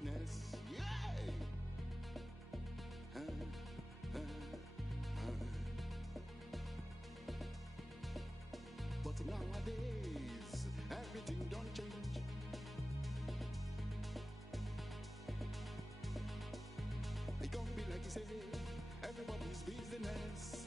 busyness. Yay! But nowadays, everything don't change. It gonna be like you say, everybody's business.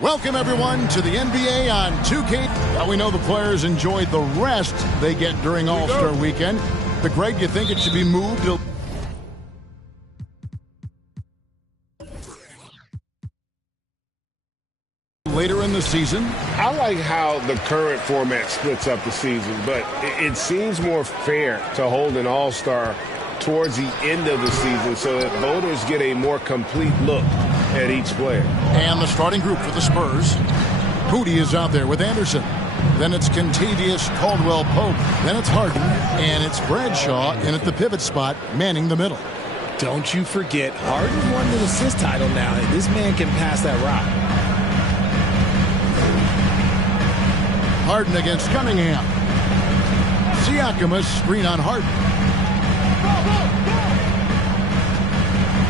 Welcome, everyone, to the NBA on 2K. Now, we know the players enjoyed the rest they get during All-Star Weekend. But, Greg, you think it should be moved to later in the season? I like how the current format splits up the season, but it seems more fair to hold an All-Star towards the end of the season so that voters get a more complete look at each player. And the starting group for the Spurs. Hootie is out there with Anderson. Then it's Contavious Caldwell-Pope. Then it's Harden. And it's Bradshaw in at the pivot spot, manning the middle. Don't you forget, Harden won the assist title now, and this man can pass that rock. Harden against Cunningham. Siakam, screen on Harden.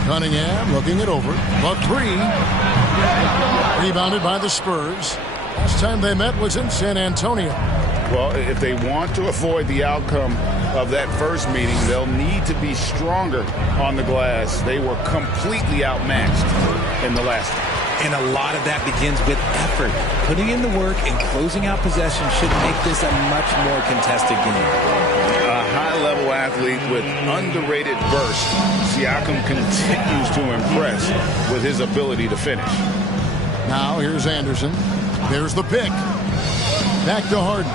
Cunningham looking it over. The three. Rebounded by the Spurs. Last time they met was in San Antonio. Well, if they want to avoid the outcome of that first meeting, they'll need to be stronger on the glass. They were completely outmatched in the last one. And a lot of that begins with effort. Putting in the work and closing out possession should make this a much more contested game. A high-level athlete with underrated burst, Siakam continues to impress with his ability to finish. Now here's Anderson. There's the pick. Back to Harden.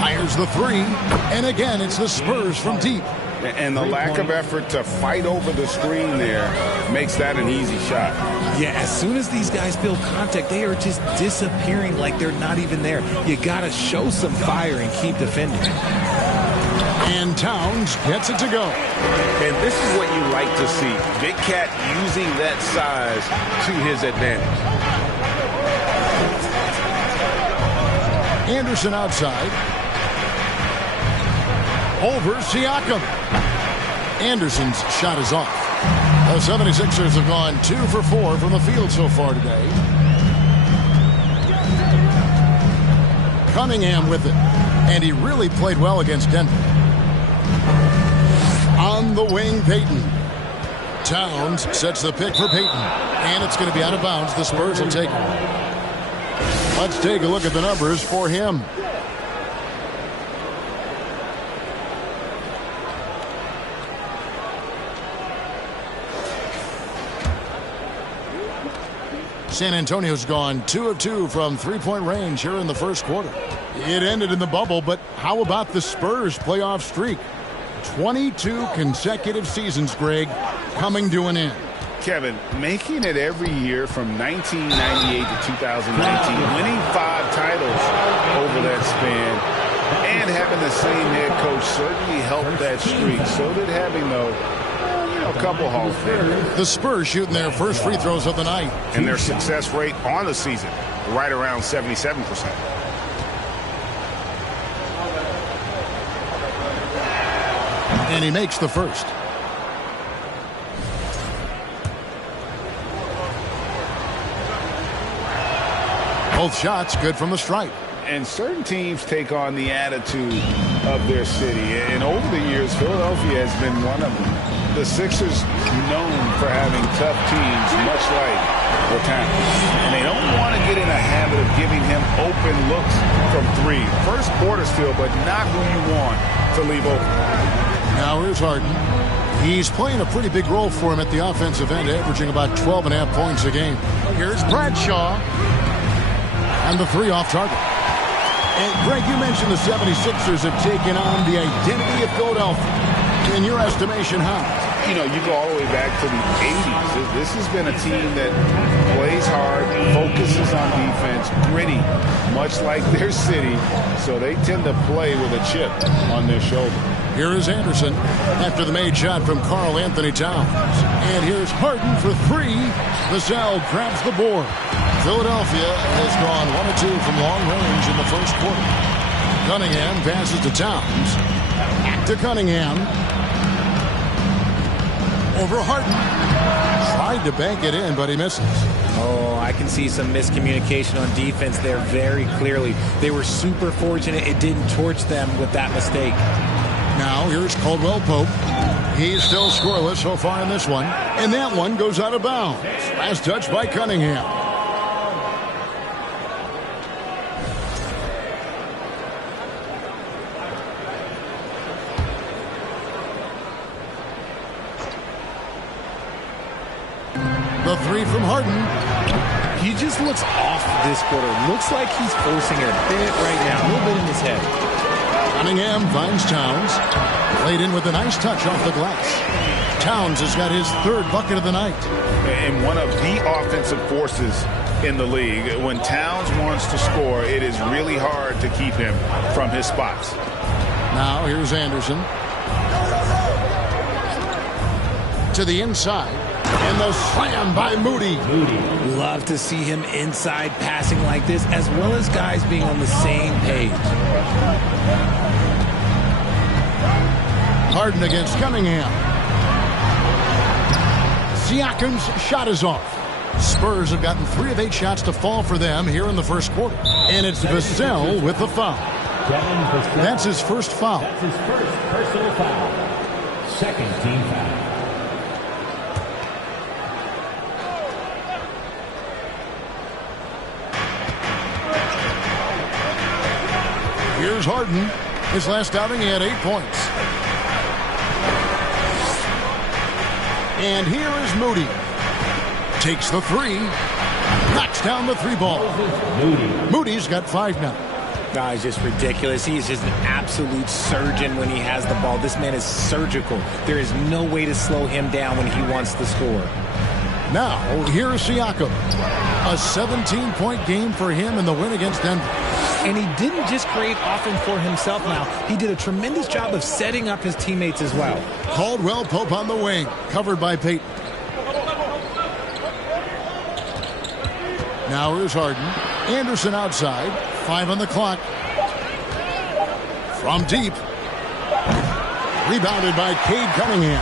Fires the three. And again, it's the Spurs from deep. And the lack of effort to fight over the screen there makes that an easy shot. Yeah, as soon as these guys feel contact, they are just disappearing like they're not even there. You got to show some fire and keep defending. And Towns gets it to go. And this is what you like to see. Big Cat using that size to his advantage. Anderson outside. Over Siakam. Anderson's shot is off. The 76ers have gone 2 for 4 from the field so far today. Cunningham with it. And he really played well against Denver. On the wing, Payton. Towns sets the pick for Payton. And it's going to be out of bounds. The Spurs will take it. Let's take a look at the numbers for him. San Antonio's gone 2 of 2 from three-point range here in the first quarter. It ended in the bubble, but how about the Spurs playoff streak? 22 consecutive seasons, Greg, coming to an end. Kevin, making it every year from 1998 to 2019, winning 5 titles over that span, and having the same head coach certainly helped that streak. So did having, though, a couple Hall of Famers. The Spurs shooting their first free throws of the night. And their success rate on the season, right around 77%. And he makes the first. Both shots good from the stripe. And certain teams take on the attitude of their city. And over the years, Philadelphia has been one of them. The Sixers known for having tough teams, much like the Towns. And they don't want to get in a habit of giving him open looks from 3. First quarter still, but not who you want to leave open. Now here's Harden. He's playing a pretty big role for him at the offensive end, averaging about 12.5 points a game. Here's Bradshaw. And the 3 off target. And Greg, you mentioned the 76ers have taken on the identity of Philadelphia. In your estimation, how? You know, you go all the way back to the 80s. This has been a team that plays hard, focuses on defense, gritty, much like their city. So they tend to play with a chip on their shoulder. Here is Anderson after the made shot from Karl Anthony Towns. And here's Harden for three. Vassell grabs the board. Philadelphia has gone 1 of 2 from long range in the first quarter. Cunningham passes to Towns. Back to Cunningham. Over Harden. Tried to bank it in, but he misses. Oh, I can see some miscommunication on defense there very clearly. They were super fortunate it didn't torch them with that mistake. Now here's Caldwell Pope. He's still scoreless so far in this one. And that one goes out of bounds. Last touch by Cunningham. The three from Harden. He just looks off this quarter. Looks like he's forcing it a bit right now. A little bit in his head. Cunningham finds Towns. Played in with a nice touch off the glass. Towns has got his third bucket of the night. And one of the offensive forces in the league. When Towns wants to score, it is really hard to keep him from his spots. Now here's Anderson. To the inside. And the slam by Moody. Love to see him inside passing like this, as well as guys being on the same page. Harden against Cunningham. Siakam's shot is off. Spurs have gotten 3 of 8 shots to fall for them here in the first quarter. And it's Vassell with the foul. That's his first foul. That's his first personal foul. Second team foul. Here's Harden. His last outing, he had 8 points. And here is Moody. Takes the three. Knocks down the 3 ball. Moody's got 5 now. He's just ridiculous. He's just an absolute surgeon when he has the ball. This man is surgical. There is no way to slow him down when he wants to score. Now, here's Siakam. A 17-point game for him in the win against Denver. And he didn't just create offense for himself now. He did a tremendous job of setting up his teammates as well. Caldwell Pope on the wing, covered by Payton. Now here's Harden. Anderson outside. 5 on the clock. From deep. Rebounded by Cade Cunningham.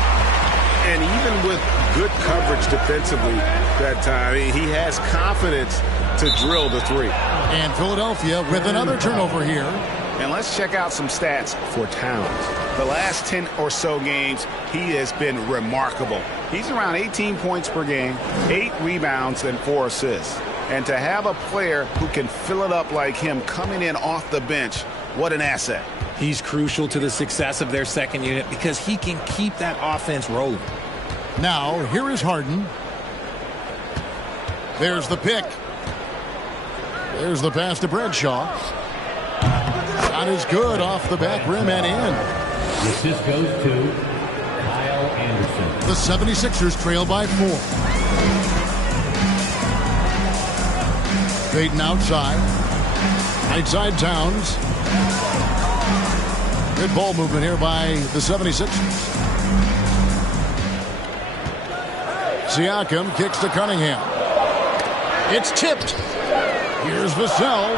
And even with good coverage defensively that time, he has confidence to drill the 3. And Philadelphia with another turnover here. And let's check out some stats for Towns. The last 10 or so games, he has been remarkable. He's around 18 points per game, 8 rebounds, and 4 assists. And to have a player who can fill it up like him coming in off the bench, what an asset. He's crucial to the success of their second unit because he can keep that offense rolling. Now, here is Harden. There's the pick. There's the pass to Bradshaw. Shot is good off the back rim and in. The assist goes to Kyle Anderson. The 76ers trail by 4. Payton outside. Right side Towns. Good ball movement here by the 76ers. Siakam kicks to Cunningham. It's tipped. Here's Vassell.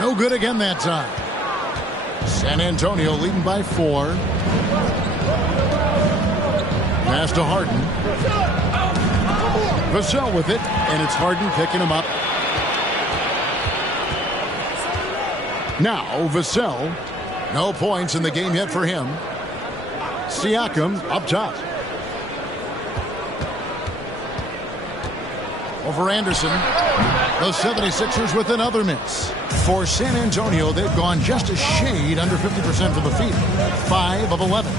No good again that time. San Antonio leading by 4. Pass to Harden. Vassell with it, and it's Harden picking him up. Now Vassell. No points in the game yet for him. Siakam up top. Over Anderson. The 76ers with another miss. For San Antonio, they've gone just a shade under 50% from the field. 5 of 11.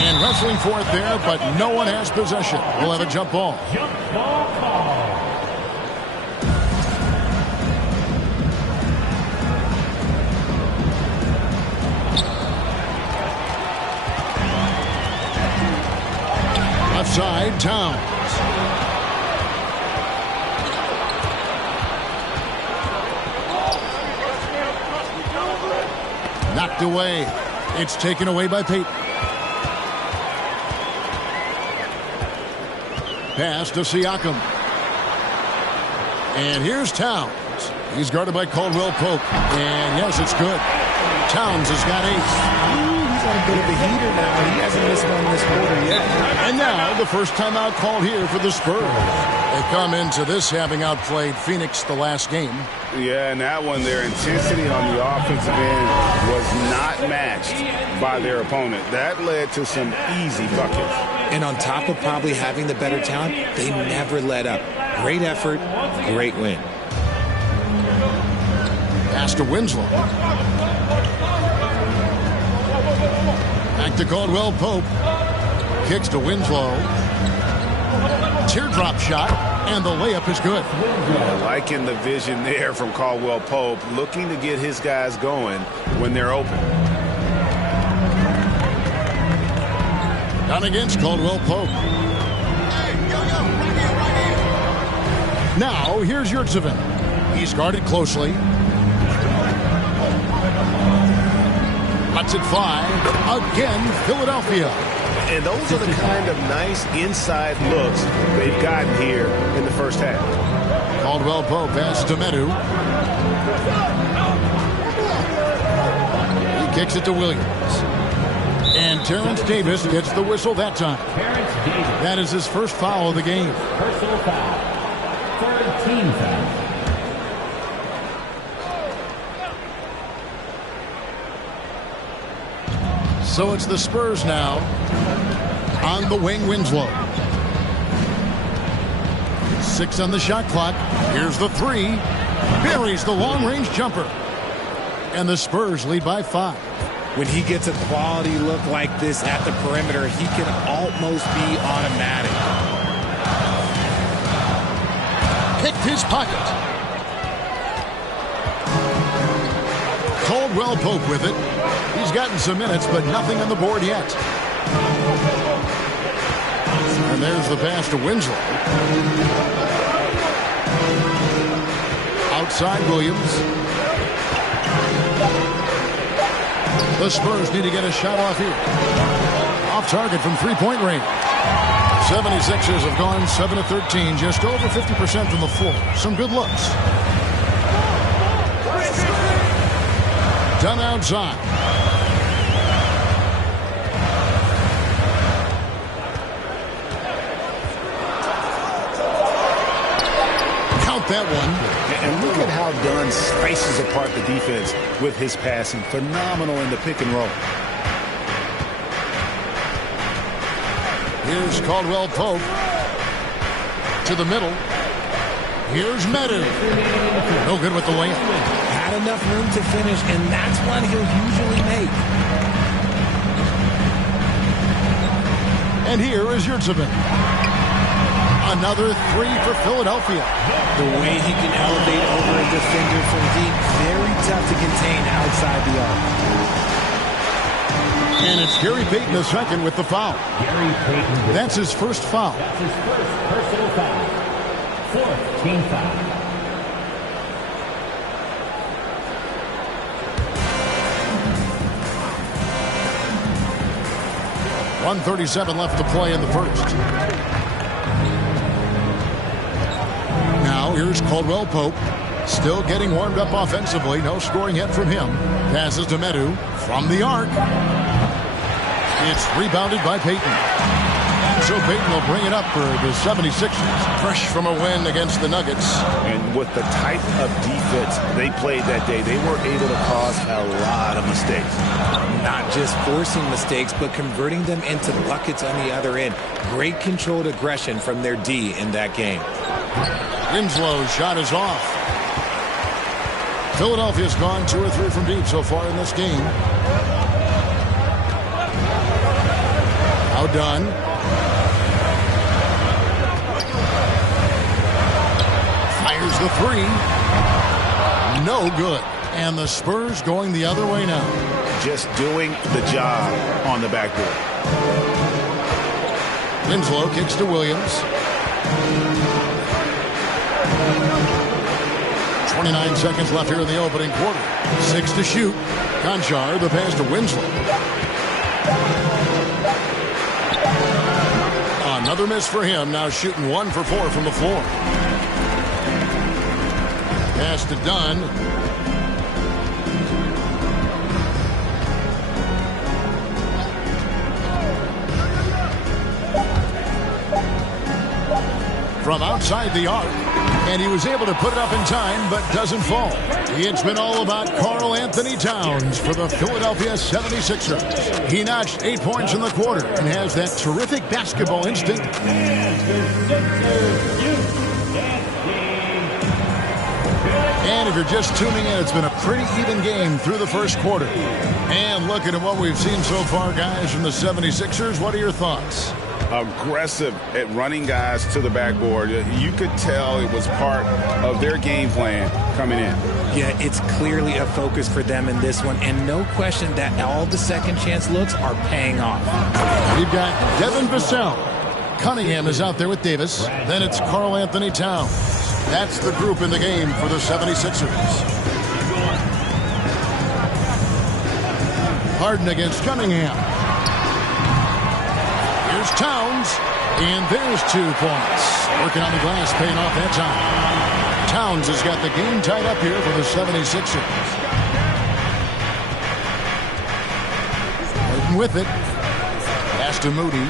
And wrestling for it there, but no one has possession. We'll have a jump ball. Jump ball call. Left side, Towns. Knocked away. It's taken away by Peyton. Pass to Siakam. And here's Towns. He's guarded by Caldwell Pope. And yes, it's good. Towns has got 8. He's on a bit of a heater now. He hasn't missed one this quarter yet. And now the first timeout called here for the Spurs. They come into this having outplayed Phoenix the last game. Yeah, and that one, their intensity on the offensive end was not matched by their opponent. That led to some easy buckets. And on top of probably having the better talent, they never let up. Great effort, great win. Pass to Winslow. Back to Caldwell Pope. Kicks to Winslow. Teardrop shot, and the layup is good. Liking the vision there from Caldwell Pope, looking to get his guys going when they're open. Down against Caldwell Pope. Now, here's Yurtseven. He's guarded closely. Cuts it 5. Again, Philadelphia. And those are the kind of nice inside looks they've gotten here in the first half. Caldwell Pope pass to Medu. He kicks it to Williams. And Terrence Davis gets the whistle that time. That is his first foul of the game. Personal foul. Third team foul. So it's the Spurs now. On the wing, Winslow. 6 on the shot clock. Here's the 3. Buries the long-range jumper. And the Spurs lead by 5. When he gets a quality look like this at the perimeter, he can almost be automatic. Picked his pocket. Caldwell Pope with it. He's gotten some minutes, but nothing on the board yet. And there's the pass to Winslow. Outside Williams. The Spurs need to get a shot off here. Off target from three-point range. 76ers have gone 7 of 13, just over 50% from the floor. Some good looks. Done outside. Count that one. And look at how Dunn slices apart the defense with his passing. Phenomenal in the pick and roll. Here's Caldwell Pope to the middle. Here's Medu. No good with the layup. Had enough room to finish, and that's one he'll usually make. And here is Yurtseven. Another 3 for Philadelphia. The way he can elevate over a defender from deep, very tough to contain outside the arc. And it's Gary Payton II with the foul. Gary Payton. That's his first foul. That's his first personal foul. Fourth team foul. .137 left to play in the first. Now here's Caldwell Pope. Still getting warmed up offensively. No scoring yet from him. Passes to Medu from the arc. It's rebounded by Payton. So Payton will bring it up for the 76ers. Fresh from a win against the Nuggets. And with the type of defense they played that day, they were able to cause a lot of mistakes. Not just forcing mistakes, but converting them into buckets on the other end. Great controlled aggression from their D in that game. Winslow's shot is off. Philadelphia's gone 2 or 3 from deep so far in this game. Now done. Fires the 3. No good. And the Spurs going the other way now. Just doing the job on the backboard. Winslow kicks to Williams. 29 seconds left here in the opening quarter. 6 to shoot. Conchar, the pass to Winslow. Another miss for him. Now shooting 1 for 4 from the floor. Pass to Dunn. From outside the arc, and he was able to put it up in time, but doesn't fall. It's been all about Karl Anthony Towns for the Philadelphia 76ers. He notched 8 points in the quarter and has that terrific basketball instinct. And if you're just tuning in, it's been a pretty even game through the first quarter. And looking at what we've seen so far, guys, from the 76ers, what are your thoughts? Aggressive at running guys to the backboard. You could tell it was part of their game plan coming in. Yeah, it's clearly a focus for them in this one, and no question that all the second chance looks are paying off. We've got Devin Vassell. Cunningham is out there with Davis. Then it's Karl Anthony Towns. That's the group in the game for the 76ers. Harden against Cunningham. Here's Towns, and there's 2 points. Working on the glass, paying off that time. Towns has got the game tied up here for the 76ers. Harden with it. Pass to Moody.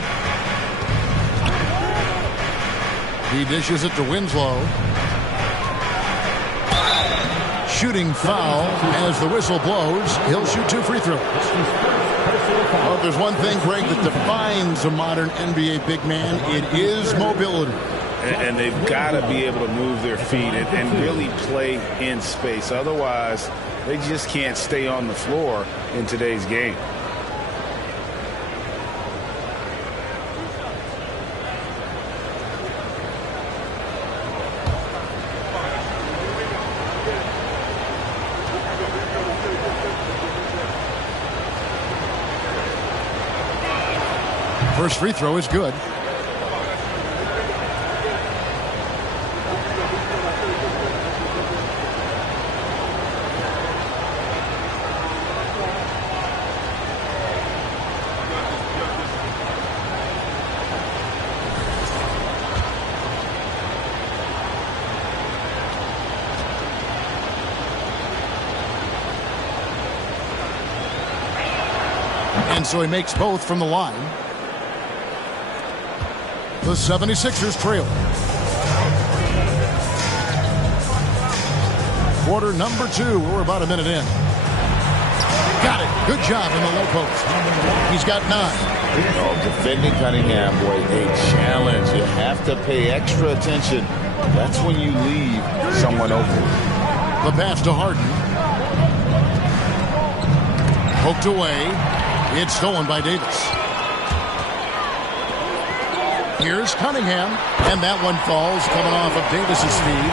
He dishes it to Winslow. Shooting foul as the whistle blows. He'll shoot 2 free throws. Well, if there's one thing, Greg, that defines a modern NBA big man, it is mobility. And they've got to be able to move their feet and really play in space. Otherwise, they just can't stay on the floor in today's game. First free throw is good. And so he makes both from the line. The 76ers trail. Quarter number 2. We're about a minute in. Got it. Good job in the low post. He's got 9. Oh, defending Cunningham, boy, a challenge. You have to pay extra attention. That's when you leave someone open. The pass to Harden. Poked away. It's stolen by Davis. Here's Cunningham, and that one falls coming off of Davis's feed.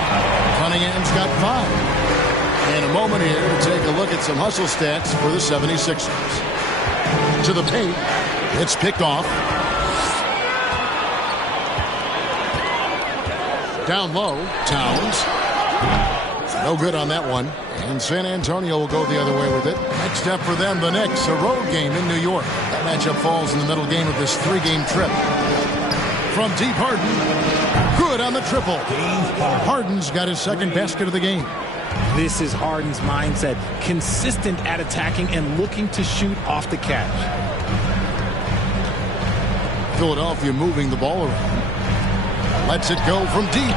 Cunningham's got 5. In a moment here to take a look at some hustle stats for the 76ers. To the paint. It's picked off. Down low, Towns. No good on that one. And San Antonio will go the other way with it. Next step for them, the Knicks, a road game in New York. That matchup falls in the middle game of this 3-game trip. From deep, Harden. Good on the triple. Harden's got his second basket of the game. This is Harden's mindset. Consistent at attacking and looking to shoot off the catch. Philadelphia moving the ball around. Lets it go from deep.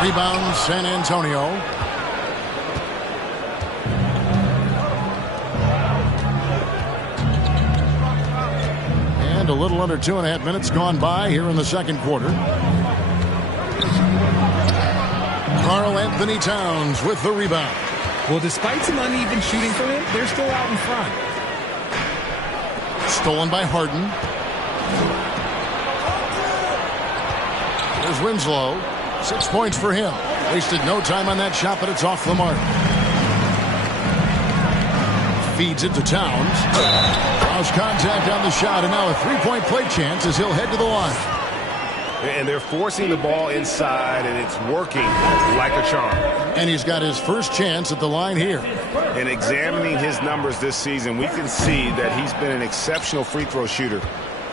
Rebound, San Antonio. And a little under 2.5 minutes gone by here in the second quarter. Karl Anthony Towns with the rebound. Well, despite some uneven shooting from him, they're still out in front. Stolen by Harden. There's Winslow. 6 points for him. Wasted no time on that shot, but it's off the mark. Feeds it to Towns. Draws contact on the shot, and now a 3-point play chance as he'll head to the line. And they're forcing the ball inside, and it's working like a charm. And he's got his first chance at the line here. And examining his numbers this season, we can see that he's been an exceptional free throw shooter,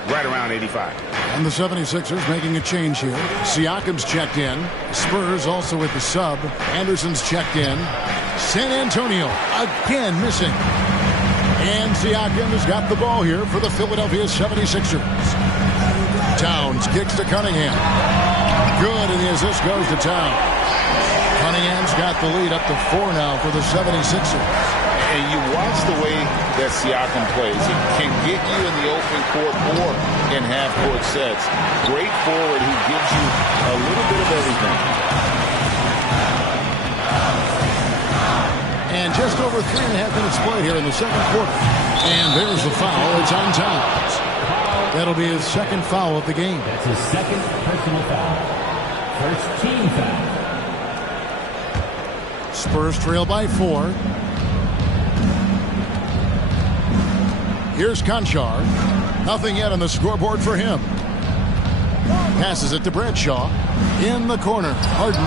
right around 85. And the 76ers making a change here. Siakam's checked in. Spurs also with the sub. Anderson's checked in. San Antonio again missing. And Siakam has got the ball here for the Philadelphia 76ers. Towns kicks to Cunningham. Good, and the assist goes to Towns. Cunningham's got the lead up to 4 now for the 76ers. And you watch the way that Siakam plays. He can get you in the open court or in half-court sets. Great forward who gives you a little bit of everything. And just over 3.5 minutes played here in the second quarter. And there's the foul. It's on Towns. That'll be his second foul of the game. That's his second personal foul. First team foul. Spurs trail by 4. Here's Conchar. Nothing yet on the scoreboard for him. Passes it to Bradshaw. In the corner. Harden.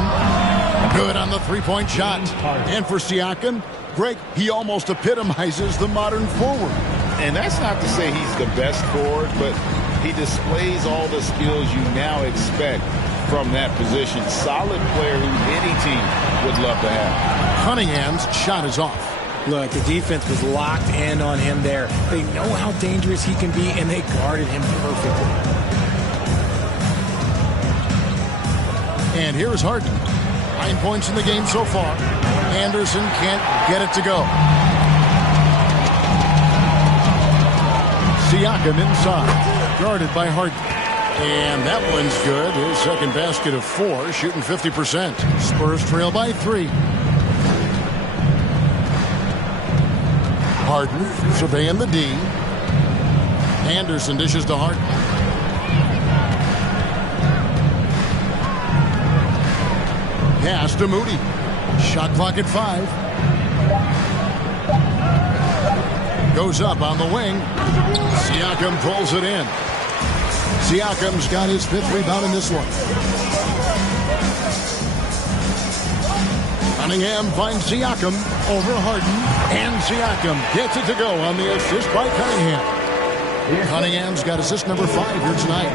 Good on the three-point shot. And for Siakam, Greg, he almost epitomizes the modern forward. And that's not to say he's the best forward, but he displays all the skills you now expect from that position. Solid player who any team would love to have. Cunningham's shot is off. Look, the defense was locked in on him there. They know how dangerous he can be, and they guarded him perfectly. And here's Harden. 9 points in the game so far. Anderson can't get it to go. Siakam inside, guarded by Harden. And that one's good. His second basket of 4, shooting 50%. Spurs trail by 3. Harden surveying the D. Anderson dishes to Harden. Pass to Moody. Shot clock at 5. Goes up on the wing. Siakam pulls it in. Siakam's got his 5th rebound in this one. Cunningham finds Siakam over Harden. And Siakam gets it to go on the assist by Cunningham. Cunningham's got assist number 5 here tonight.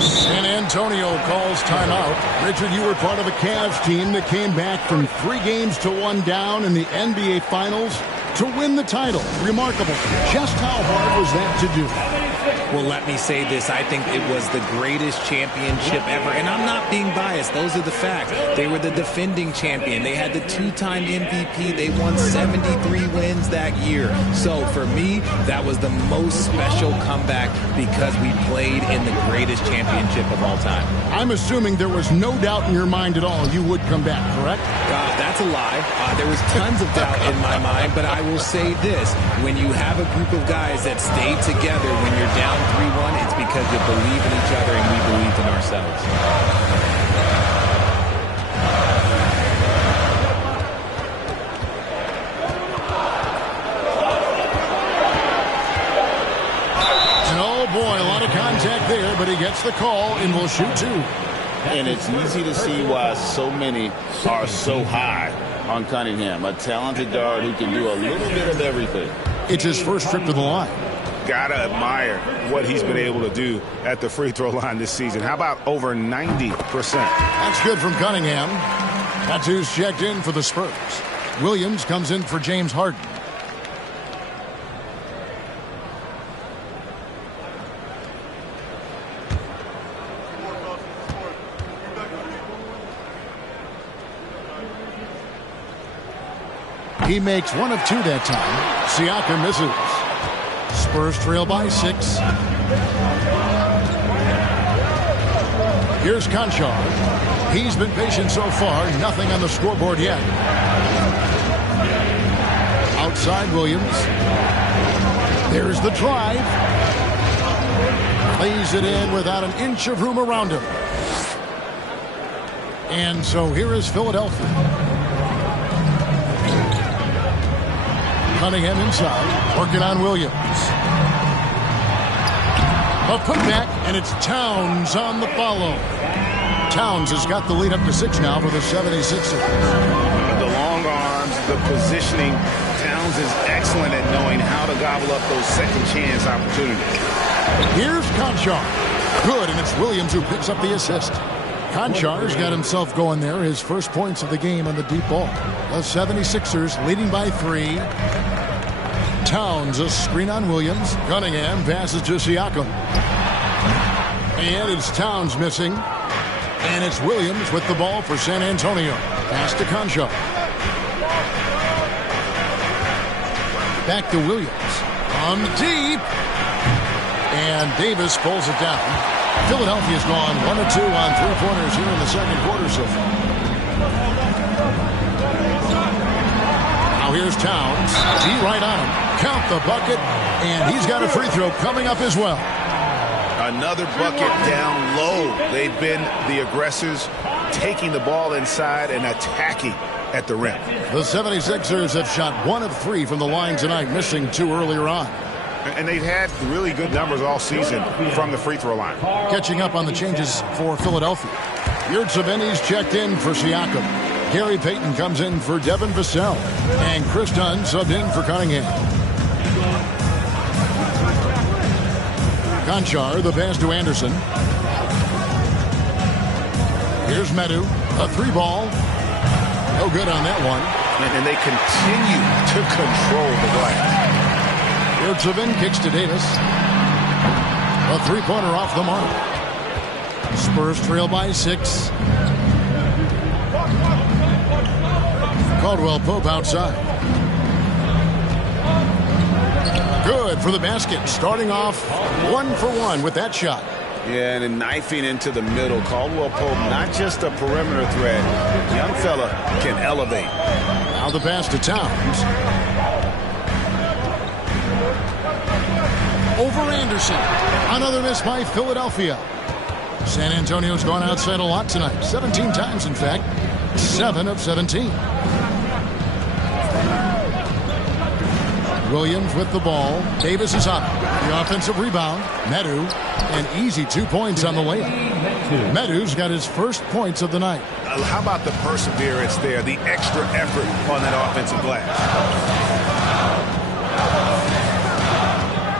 San Antonio calls timeout. Richard, you were part of a Cavs team that came back from 3 games to 1 down in the NBA Finals to win the title. Remarkable. Just how hard was that to do? Well, let me say this. I think it was the greatest championship ever. And I'm not being biased. Those are the facts. They were the defending champion. They had the 2-time MVP. They won 73 wins that year. So for me, that was the most special comeback because we played in the greatest championship of all time. I'm assuming there was no doubt in your mind at all you would come back, correct? That's a lie. There was tons of doubt in my mind, but I will say this. When you have a group of guys that stay together when you're down 3-1, it's because you believe in each other and we believed in ourselves. And oh boy, a lot of contact there, but he gets the call and will shoot 2. And it's easy to see why so many are so high on Cunningham. A talented guard who can do a little bit of everything. It's his first trip to the line. Gotta admire what he's been able to do at the free throw line this season. How about over 90%? That's good from Cunningham. That's who's checked in for the Spurs. Williams comes in for James Harden. He makes 1 of 2 that time. Siakam misses. Spurs trail by 6. Here's Conchar. He's been patient so far. Nothing on the scoreboard yet. Outside Williams. There's the drive. Plays it in without an inch of room around him. And so here is Philadelphia. Cunningham inside, working on Williams. A putback, and it's Towns on the follow. Towns has got the lead up to 6 now for the 76ers. The long arms, the positioning. Towns is excellent at knowing how to gobble up those second chance opportunities. Here's Conchar. Good, and it's Williams who picks up the assist. Conchar's got himself going there, his first points of the game on the deep ball. The 76ers leading by 3. Towns, a screen on Williams. Cunningham passes to Siakam. And it's Towns missing. And it's Williams with the ball for San Antonio. Pass to Conchar. Back to Williams. On deep. And Davis pulls it down. Philadelphia's gone 1 of 2 on 3-pointers here in the second quarter so far. Now here's Towns. Right on him. Count the bucket. And he's got a free throw coming up as well. Another bucket down low. They've been the aggressors, taking the ball inside and attacking at the rim. The 76ers have shot 1 of 3 from the line tonight, missing 2 earlier on. And they've had really good numbers all season from the free throw line. Catching up on the changes for Philadelphia. Yurtseven's checked in for Siakam. Gary Payton comes in for Devin Vassell. And Chris Dunn subbed in for Cunningham. Conchar, the pass to Anderson. Here's Medu. A 3-ball. No good on that one. And they continue to control the glass. Yurtseven kicks to Davis. A 3-pointer off the mark. Spurs trail by 6. Caldwell Pope outside. Good for the basket. Starting off 1 for 1 with that shot. Yeah, and then knifing into the middle. Caldwell Pope, not just a perimeter threat. Young fella can elevate. Now the pass to Towns. Over Anderson. Another miss by Philadelphia. San Antonio's gone outside a lot tonight. 17 times, in fact. 7 of 17. Williams with the ball. Davis is up. The offensive rebound. Medu. An easy 2 points on the layup. Medu's got his first points of the night. How about the perseverance there, the extra effort on that offensive glass?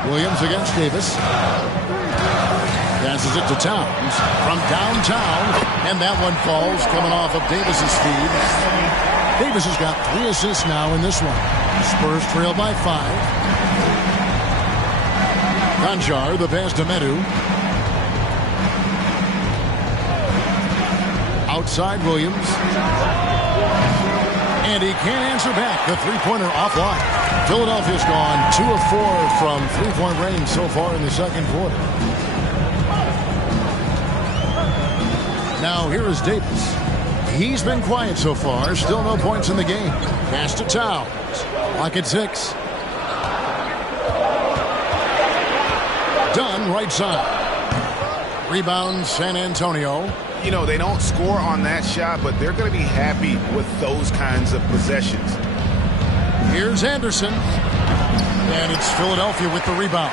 Williams against Davis. Passes it to Towns from downtown. And that one falls coming off of Davis's feed. Davis has got 3 assists now in this one. Spurs trail by 5. Conchar, the pass to Medu. Outside Williams. And he can't answer back. The 3-pointer offline. Philadelphia's gone 2 of 4 from 3-point range so far in the second quarter. Now here is Davis. He's been quiet so far. Still no points in the game. Pass to Towns. Clock at 6. Dunn right side. Rebound San Antonio. You know, they don't score on that shot, but they're going to be happy with those kinds of possessions. Here's Anderson. And it's Philadelphia with the rebound.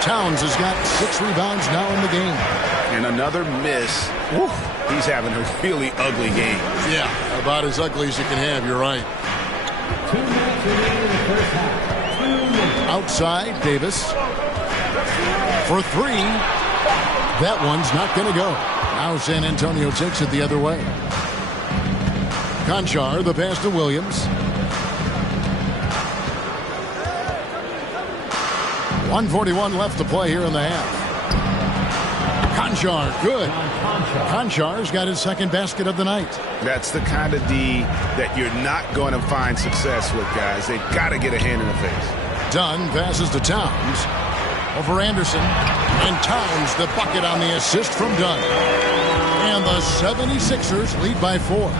Towns has got 6 rebounds now in the game. And another miss. Woo, he's having a really ugly game. Yeah, about as ugly as you can have. You're right. 2 minutes remaining in the first half. 2 minutes. Outside, Davis. For 3. That one's not going to go. Now San Antonio takes it the other way. Conchar, the pass to Williams. 1:41 left to play here in the half. Conchar, good. Conchar's got his second basket of the night. That's the kind of D that you're not going to find success with, guys. They've got to get a hand in the face. Dunn passes to Towns. Over Anderson. And Towns the bucket on the assist from Dunn. And the 76ers lead by 4.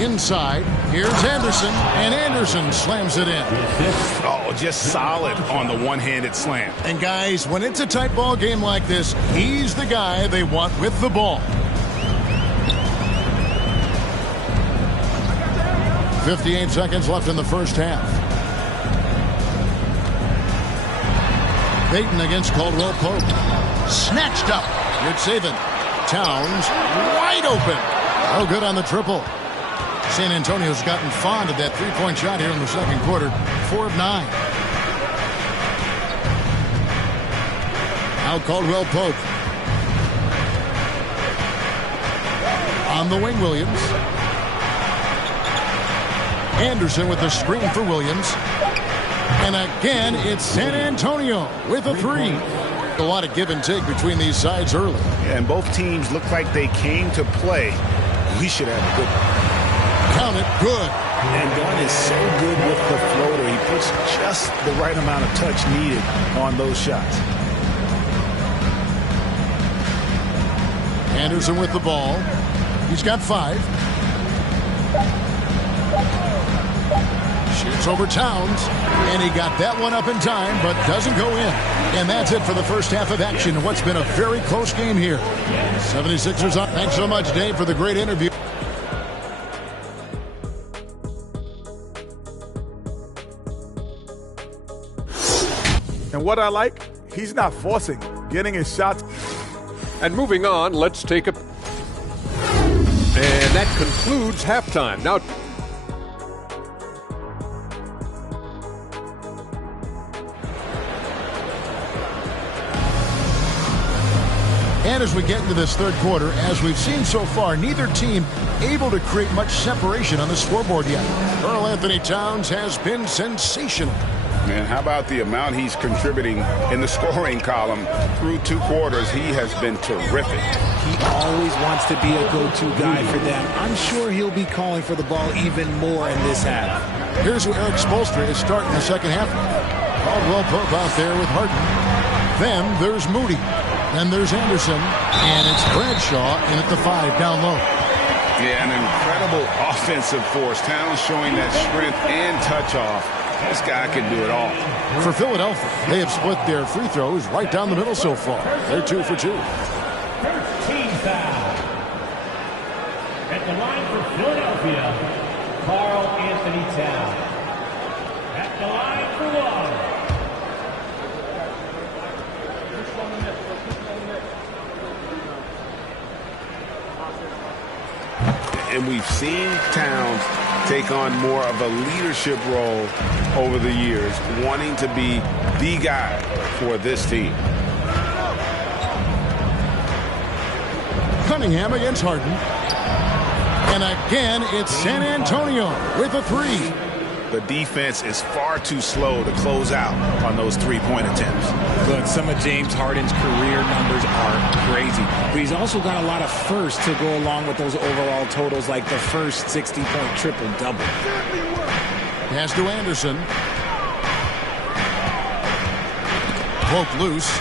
Inside, here's Anderson, and Anderson slams it in. Oh, just solid on the one-handed slam. And guys, when it's a tight ball game like this, he's the guy they want with the ball. 58 seconds left in the first half. Payton against Caldwell Pope. Snatched up. Good saving. Towns wide open. Oh, good on the triple. San Antonio's gotten fond of that three-point shot here in the second quarter. 4 of 9. Now Caldwell Pope. On the wing, Williams. Anderson with the screen for Williams. And again, it's San Antonio with a three. A lot of give and take between these sides early. Yeah, and both teams look like they came to play. We should have a good one. Count it, good. And Dunn is so good with the floater. He puts just the right amount of touch needed on those shots. Anderson with the ball. He's got 5. Shoots over Towns. And he got that one up in time, but doesn't go in. And that's it for the first half of action in what's been a very close game here. 76ers on. Thanks so much, Dave, for the great interview. And what I like, he's not forcing, getting his shots. And moving on, let's take a... And that concludes halftime. Now... And as we get into this third quarter, as we've seen so far, neither team able to create much separation on the scoreboard yet. Karl Anthony Towns has been sensational. And how about the amount he's contributing in the scoring column through 2 quarters? He has been terrific. He always wants to be a go-to guy for them. I'm sure he'll be calling for the ball even more in this half. Here's who Eric Spoelstra is starting the second half. Caldwell Pope out there with Harden. Then there's Moody. Then there's Anderson. And it's Bradshaw in at the 5 down low. Yeah, an incredible offensive force. Towns showing that strength and touch off. This guy can do it all. For Philadelphia, they have split their free throws right down the middle so far. They're 2 for 2. 13 foul. At the line for Philadelphia, Karl Anthony Towns. At the line for one. And we've seen Towns take on more of a leadership role over the years, wanting to be the guy for this team. Cunningham against Harden. And again, it's San Antonio with a 3. The defense is far too slow to close out on those three-point attempts. Look, some of James Harden's career numbers are crazy. But he's also got a lot of firsts to go along with those overall totals, like the first 60-point triple-double. Pass to Anderson. Poke loose.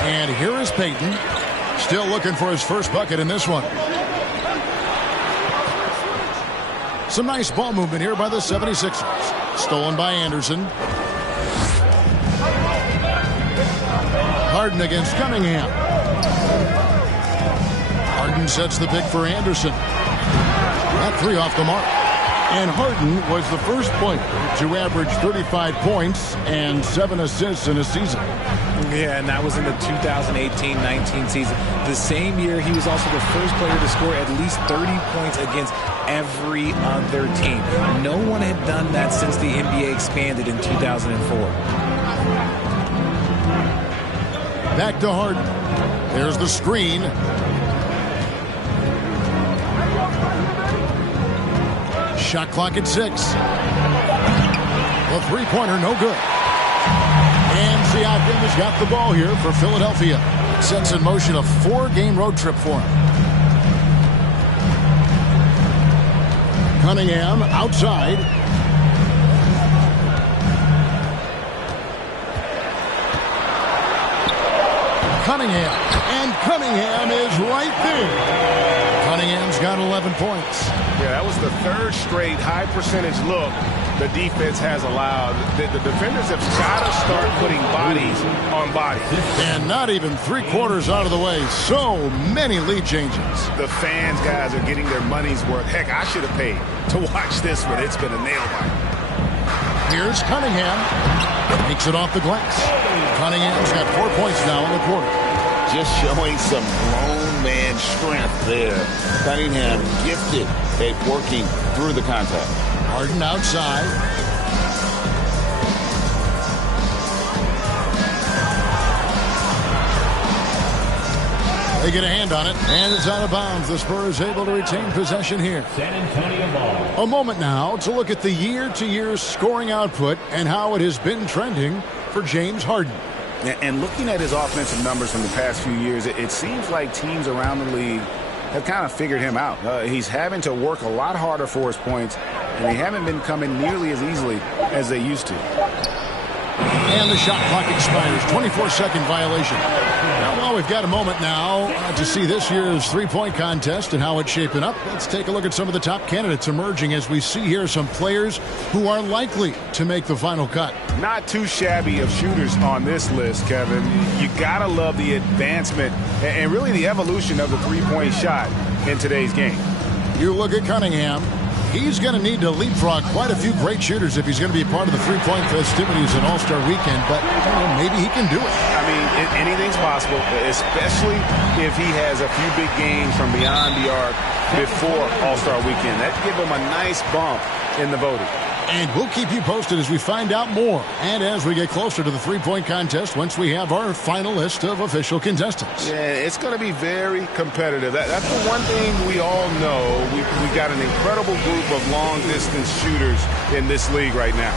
And here is Payton, still looking for his first bucket in this one. Some nice ball movement here by the 76ers. Stolen by Anderson. Harden against Cunningham. Harden sets the pick for Anderson. That 3 off the mark. And Harden was the first player to average 35 points and 7 assists in a season. Yeah, and that was in the 2018-19 season. The same year, he was also the first player to score at least 30 points against every other team. No one had done that since the NBA expanded in 2004. Back to Harden. There's the screen. Shot clock at 6. The three-pointer, no good. And Siakam has got the ball here for Philadelphia. Sets in motion a 4-game road trip for him. Cunningham outside. Cunningham. And Cunningham is right there. Cunningham's got 11 points. Yeah, that was the third straight high percentage look the defense has allowed. The defenders have got to start putting bodies on bodies. And not even 3/4 out of the way. So many lead changes. The fans, guys, are getting their money's worth. Heck, I should have paid to watch this one. It's been a nail biter. Here's Cunningham. Makes it off the glass. Cunningham's got 4 points now in the quarter. Just showing some grown man strength there. Cunningham gifted at working through the contact. Harden outside. They get a hand on it, and it's out of bounds. The Spurs able to retain possession here. San Antonio ball. A moment now to look at the year-to-year scoring output and how it has been trending for James Harden. And looking at his offensive numbers from the past few years, it seems like teams around the league have kind of figured him out. He's having to work a lot harder for his points, and they haven't been coming nearly as easily as they used to. And the shot clock expires. 24-second violation. Well, we've got a moment now to see this year's three-point contest and how it's shaping up. Let's take a look at some of the top candidates emerging as we see here some players who are likely to make the final cut. Not too shabby of shooters on this list, Kevin. You got to love the advancement and really the evolution of the three-point shot in today's game. You look at Cunningham. He's going to need to leapfrog quite a few great shooters if he's going to be a part of the three-point festivities in All-Star Weekend, but maybe he can do it. I mean, anything's possible, especially if he has a few big games from beyond the arc before All-Star Weekend. That'd give him a nice bump in the voting. And we'll keep you posted as we find out more and as we get closer to the three-point contest once we have our final list of official contestants. Yeah, it's going to be very competitive. That's the one thing we all know. We've got an incredible group of long-distance shooters in this league right now.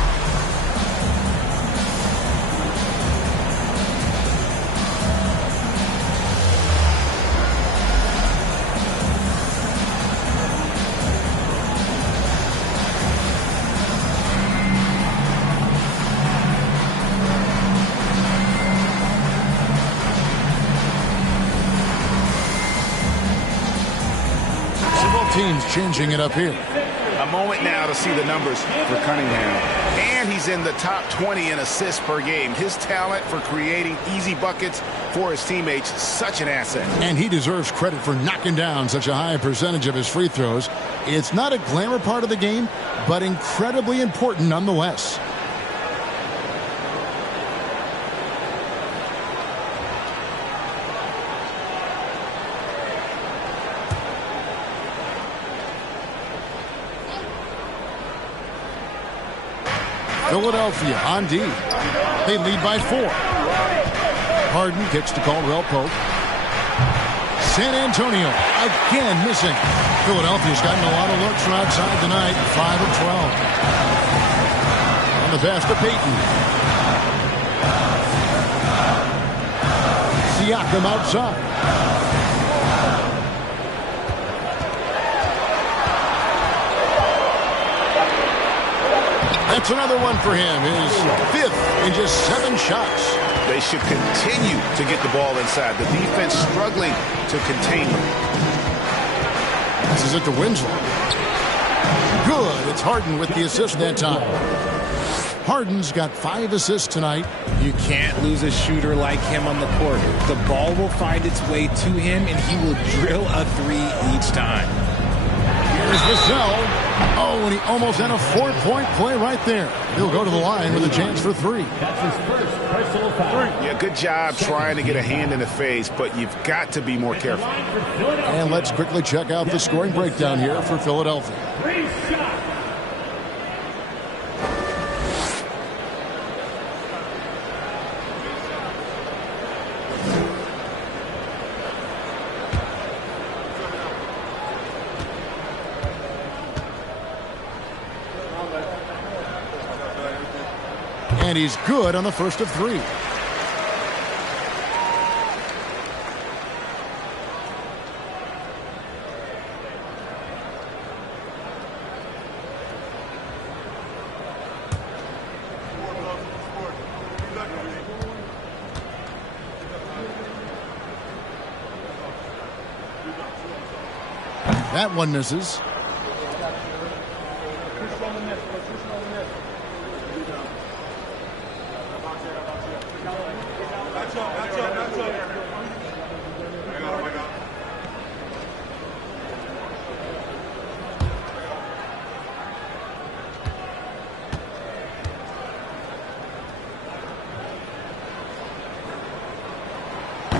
Teams changing it up here. A moment now to see the numbers for Cunningham. And he's in the top 20 in assists per game. His talent for creating easy buckets for his teammates, such an asset. And he deserves credit for knocking down such a high percentage of his free throws. It's not a glamour part of the game, but incredibly important nonetheless. Philadelphia on D. They lead by 4. Harden kicks to Caldwell Pope. San Antonio again missing. Philadelphia's gotten a lot of looks from outside tonight. 5 of 12. On the pass to Payton. Siakam outside. That's another one for him. His 5th in just 7 shots. They should continue to get the ball inside. The defense struggling to contain them. This is it to Winslow. Good. It's Harden with the assist that time. Harden's got 5 assists tonight. You can't lose a shooter like him on the court. The ball will find its way to him, and he will drill a 3 each time. Here's Vassell. Oh, and he almost had a 4-point play right there. He'll go to the line with a chance for 3. That's his first personal foul. Yeah, good job trying to get a hand in the face, but you've got to be more careful. And let's quickly check out the scoring breakdown here for Philadelphia. Great shot. And he's good on the first of 3. That one misses.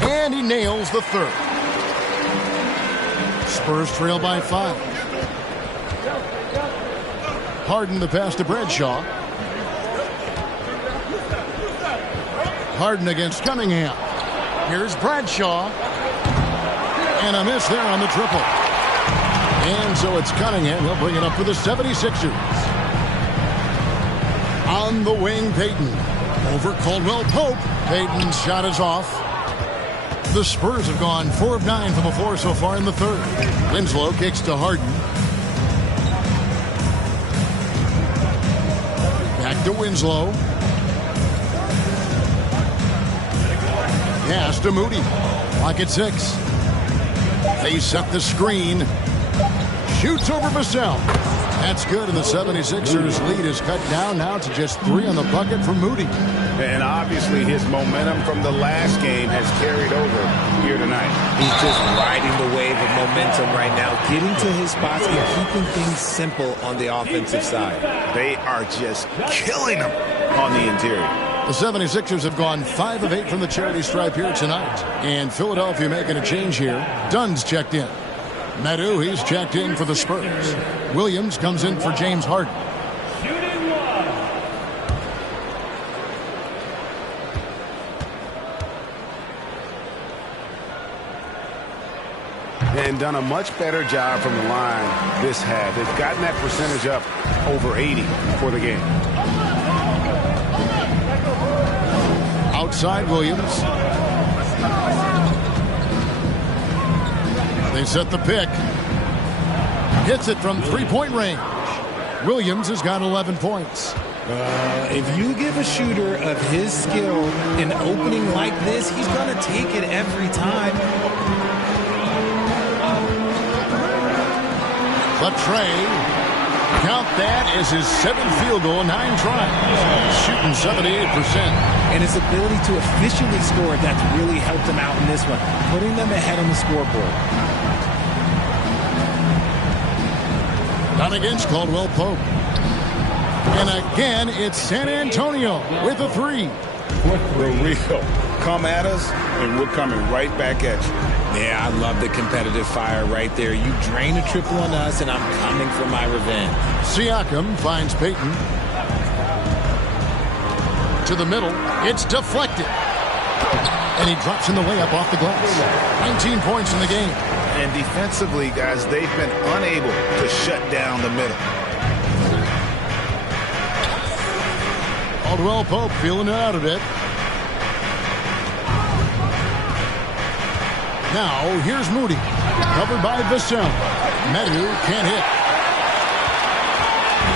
And he nails the third. Spurs trail by 5. Harden the pass to Bradshaw. Harden against Cunningham. Here's Bradshaw. And a miss there on the triple. And so it's Cunningham. He'll bring it up for the 76ers. On the wing, Payton. Over Caldwell Pope. Payton's shot is off. The Spurs have gone 4 of 9 from the floor so far in the third. Winslow kicks to Harden. Back to Winslow. Pass to Moody. Clock at 6. They set the screen. Shoots over Vassell. That's good, and the 76ers lead is cut down now to just 3 on the bucket for Moody. And obviously his momentum from the last game has carried over here tonight. He's just riding the wave of momentum right now, getting to his spots and keeping things simple on the offensive side. They are just killing him on the interior. The 76ers have gone 5 of 8 from the charity stripe here tonight. And Philadelphia making a change here. Dunn's checked in. Meadow, he's checked in for the Spurs. Williams comes in for James Harden. And done a much better job from the line this half. They've gotten that percentage up over 80 for the game. Outside Williams. They set the pick. Hits it from 3-point range. Williams has got 11 points. If you give a shooter of his skill an opening like this, he's going to take it every time. Latrey, count that as his 7th field goal, 9 tries. Shooting 78%. And his ability to efficiently score, that's really helped him out in this one, putting them ahead on the scoreboard. Not against Caldwell Pope. And again, it's San Antonio with a 3. For real. Come at us, and we're coming right back at you. Yeah, I love the competitive fire right there. You drain a triple on us, and I'm coming for my revenge. Siakam finds Payton. To the middle. It's deflected. And he drops in the layup off the glass. 19 points in the game. And defensively, guys, they've been unable to shut down the middle. Caldwell Pope feeling it out a bit. Now, here's Moody. Covered by Vassell. Meadow can't hit.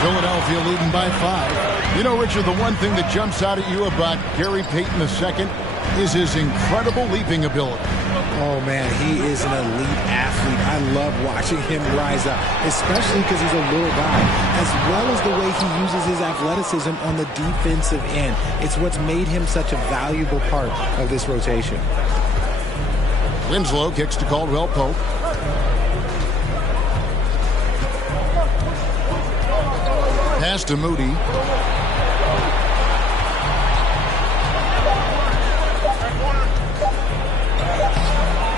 Philadelphia leading by 5. You know, Richard, the one thing that jumps out at you about Gary Payton II is his incredible leaping ability. Oh, man, he is an elite athlete. I love watching him rise up, especially because he's a little guy, as well as the way he uses his athleticism on the defensive end. It's what's made him such a valuable part of this rotation. Winslow kicks to Caldwell Pope. Pass to Moody.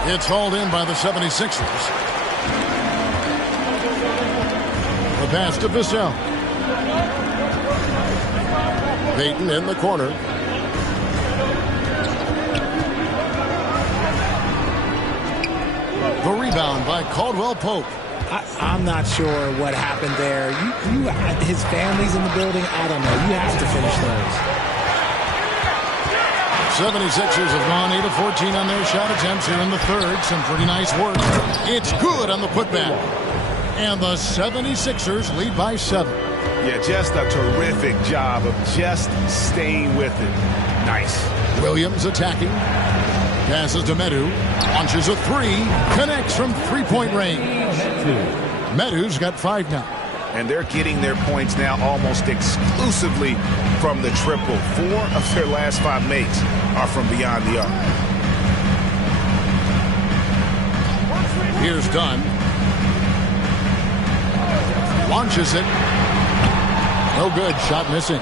It's hauled in by the 76ers. The pass to Vassell. Payton in the corner. The rebound by Caldwell Pope. I'm not sure what happened there. His family's in the building. I don't know. You have to finish those. 76ers have gone 8 of 14 on their shot attempts here in the third. Some pretty nice work. It's good on the putback. And the 76ers lead by 7. Yeah, just a terrific job of just staying with it. Nice. Williams attacking. Passes to Medu. Launches a three. Connects from three-point range. Medu's got 5 now. And they're getting their points now almost exclusively from the triple. 4 of their last 5 makes are from beyond the arc. Here's Dunn. Launches it. No good. Shot missing.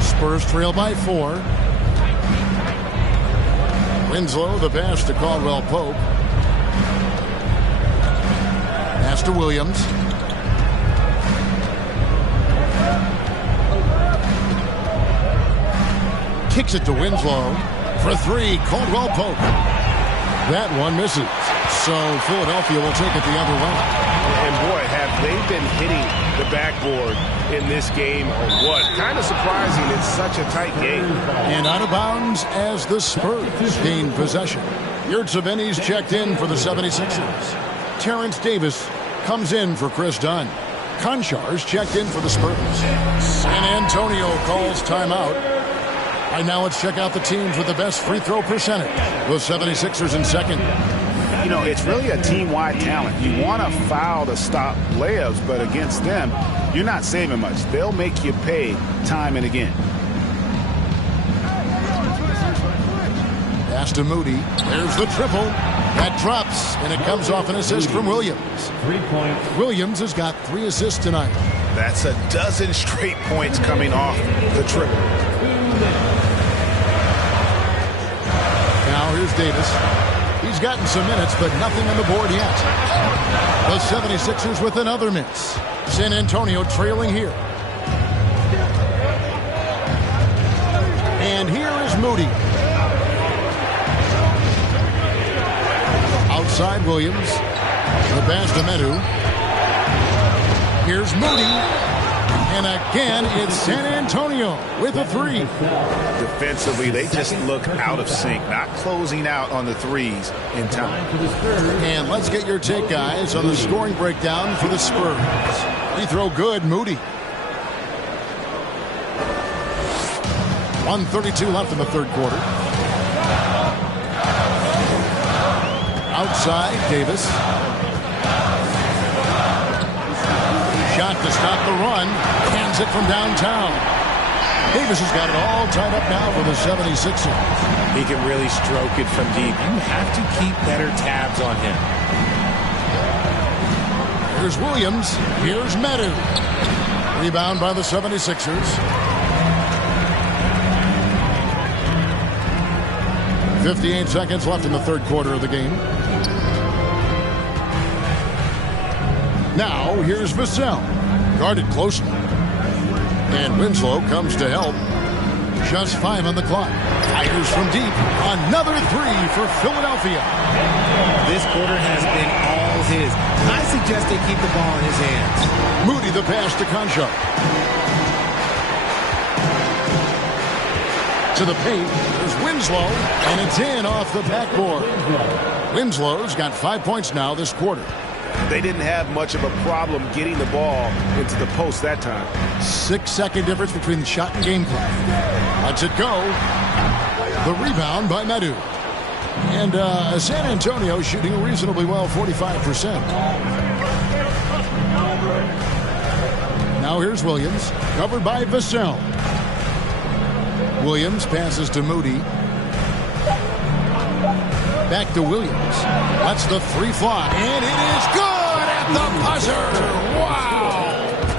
Spurs trail by 4. Winslow, the pass to Caldwell Pope. Pass to Williams. Kicks it to Winslow for 3. Caldwell Pope. That one misses. So Philadelphia will take it the other way. And boy, have they been hitting the backboard in this game or what? Kind of surprising. It's such a tight game. And out of bounds as the Spurs gain possession. Yurtseven's checked in for the 76ers. Terrence Davis comes in for Chris Dunn. Konchar's checked in for the Spurs. San Antonio calls timeout. Right now, let's check out the teams with the best free throw percentage. The 76ers in second. You know, it's really a team-wide talent. You want to foul to stop layups, but against them, you're not saving much. They'll make you pay time and again. Pass to Moody. There's the triple. That drops, and it comes off an assist from Williams. 3 points. Williams has got 3 assists tonight. That's a dozen straight points coming off the triple. Now here's Davis. He's gotten some minutes, but nothing on the board yet. The 76ers with another miss. San Antonio trailing here. And here is Moody. Outside Williams. The pass to Medu. Here's Moody. And again, it's San Antonio with a 3. Defensively, they just look out of sync, not closing out on the threes in time. And let's get your take, guys, on the scoring breakdown for the Spurs. Free throw good, Moody. 1:32 left in the third quarter. Outside, Davis. Shot to stop the run. Hands it from downtown. Davis has got it all tied up now for the 76ers. He can really stroke it from deep. You have to keep better tabs on him. Here's Williams. Here's Medu. Rebound by the 76ers. 58 seconds left in the third quarter of the game. Now, here's Vassell. Guarded closely. And Winslow comes to help. Just 5 on the clock. Fires from deep. Another 3 for Philadelphia. This quarter has been all his. I suggest they keep the ball in his hands. Moody the pass to Conchar. To the paint. There's Winslow. And it's in off the backboard. Winslow's got 5 points now this quarter. They didn't have much of a problem getting the ball into the post that time. 6-second difference between the shot and game clock. Lets it go. The rebound by Medu. And San Antonio shooting reasonably well, 45%. Now here's Williams, covered by Vassell. Williams passes to Moody. Back to Williams. That's the 3 fly. And it is good at the buzzer. Wow.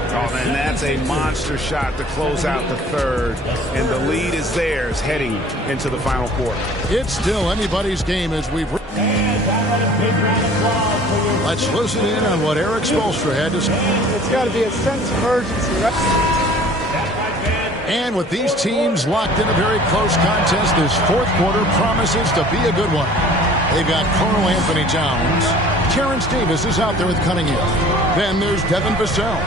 Oh, and that's a monster shot to close out the third. And the lead is theirs heading into the final quarter. It's still anybody's game as we've... Let's listen in on what Eric Spoelstra had to say. It's got to be a sense of urgency, right? And with these teams locked in a very close contest, this fourth quarter promises to be a good one. They've got Carl Anthony Towns. Terrence Davis is out there with Cunningham. Then there's Devin Vassell.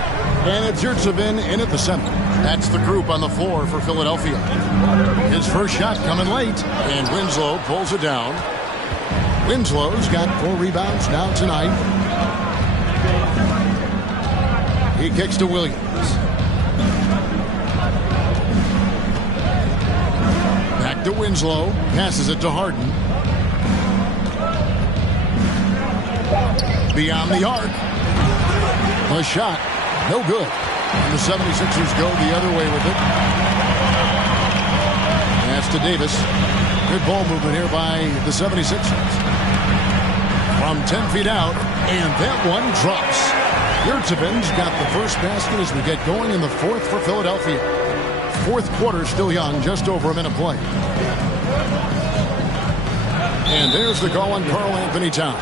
And it's Yurtseven in at the center. That's the group on the floor for Philadelphia. His first shot coming late. And Winslow pulls it down. Winslow's got 4 rebounds now tonight. He kicks to Williams. Back to Winslow. Passes it to Harden. Beyond the arc. A shot. No good. And the 76ers go the other way with it. Pass to Davis. Good ball movement here by the 76ers. From 10 feet out. And that one drops. Yurtseven's got the first basket as we get going in the fourth for Philadelphia. Fourth quarter still young, just over a minute play. And there's the call on Karl Anthony Towns.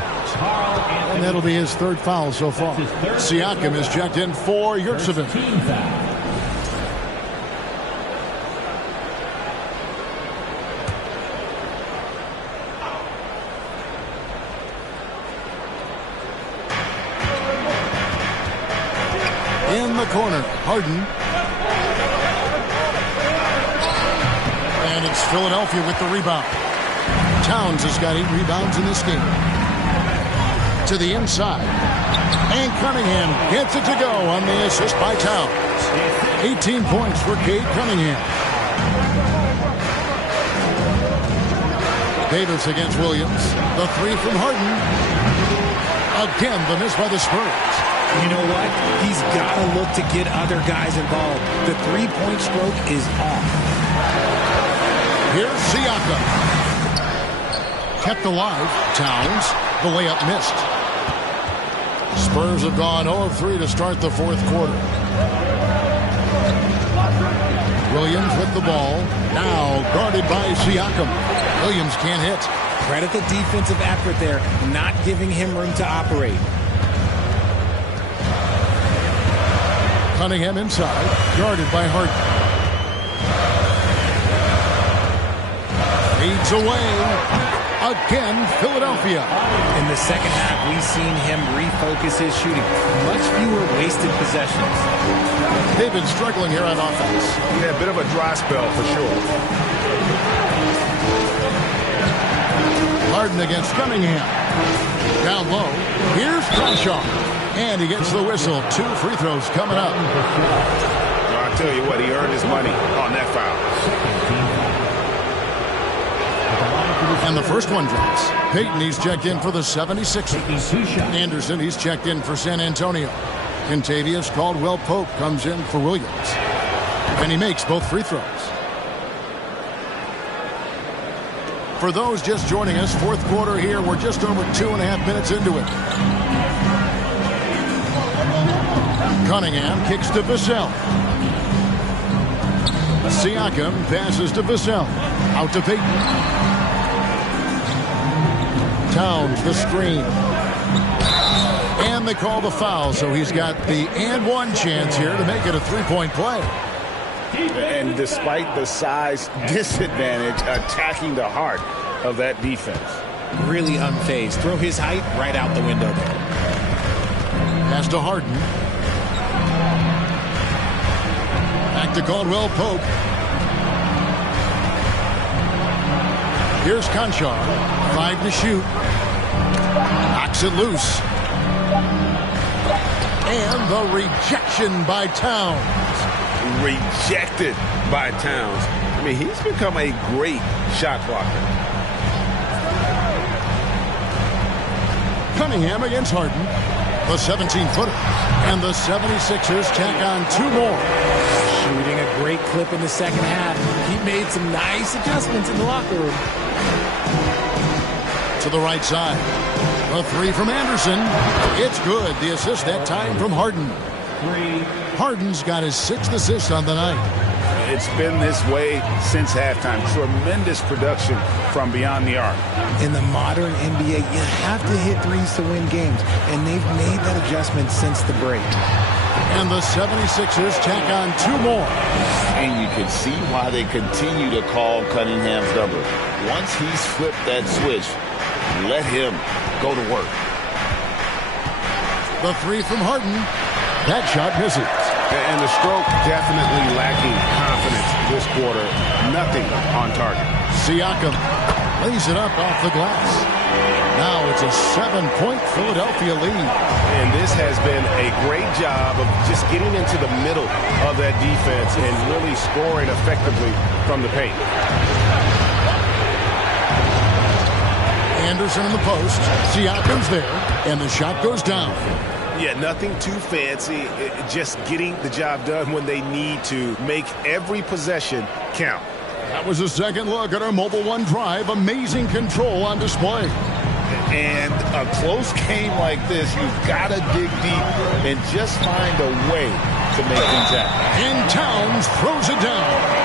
And that'll be his third foul so far. Siakam is checked in for Yurtseven. In the corner, Harden. And it's Philadelphia with the rebound. Towns has got 8 rebounds in this game. To the inside. And Cunningham gets it to go on the assist by Towns. 18 points for Cade Cunningham. Davis against Williams. The 3 from Harden. Again, the miss by the Spurs. You know what? He's got to look to get other guys involved. The three-point stroke is off. Here's Siakam. Kept alive. Towns. The layup missed. Spurs have gone 0 of 3 to start the fourth quarter. Williams with the ball. Now guarded by Siakam. Williams can't hit. Credit the defensive effort there, not giving him room to operate. Cunningham inside, guarded by Harden. Leads away. Again, Philadelphia. In the second half, we've seen him refocus his shooting. Much fewer wasted possessions. They've been struggling here on offense. Yeah, a bit of a dry spell for sure. Harden against Cunningham. Down low. Here's Crenshaw. And he gets the whistle. 2 free throws coming up. Well, I'll tell you what, he earned his money on that foul. And the first one drops. Payton, he's checked in for the 76ers. Anderson, he's checked in for San Antonio. Kentavious Caldwell-Pope comes in for Williams. And he makes both free throws. For those just joining us, fourth quarter here, we're just over 2.5 minutes into it. Cunningham kicks to Vassell. Siakam passes to Vassell. Out to Payton. Towns, the screen. And they call the foul, so he's got the and one chance here to make it a three-point play. And despite the size disadvantage, attacking the heart of that defense. Really unfazed. Throw his height right out the window there. Pass to Harden. Back to Caldwell-Pope. Here's Conchar. 5 to shoot. Knocks it loose. And the rejection by Towns. Rejected by Towns. I mean, he's become a great shot blocker. Cunningham against Harden. The 17-footer. And the 76ers tack on 2 more. Shooting a great clip in the second half. He made some nice adjustments in the locker room. To the right side. A 3 from Anderson. It's good. The assist that time from Harden. Harden's got his 6th assist on the night. It's been this way since halftime. Tremendous production from beyond the arc. In the modern NBA, you have to hit threes to win games, and they've made that adjustment since the break. And the 76ers tack on 2 more. And you can see why they continue to call Cunningham's number. Once he's flipped that switch, let him go to work. The 3 from Harden. That shot misses. And the stroke definitely lacking confidence this quarter. Nothing on target. Siakam lays it up off the glass. Now it's a 7-point Philadelphia lead. And this has been a great job of just getting into the middle of that defense and really scoring effectively from the paint. Anderson in the post. Siakam's there, and the shot goes down. Yeah, nothing too fancy. Just getting the job done when they need to. Make every possession count. That was a second look at our Mobile One drive. Amazing control on display. And a close game like this, you've got to dig deep and just find a way to make things happen. And Towns throws it down.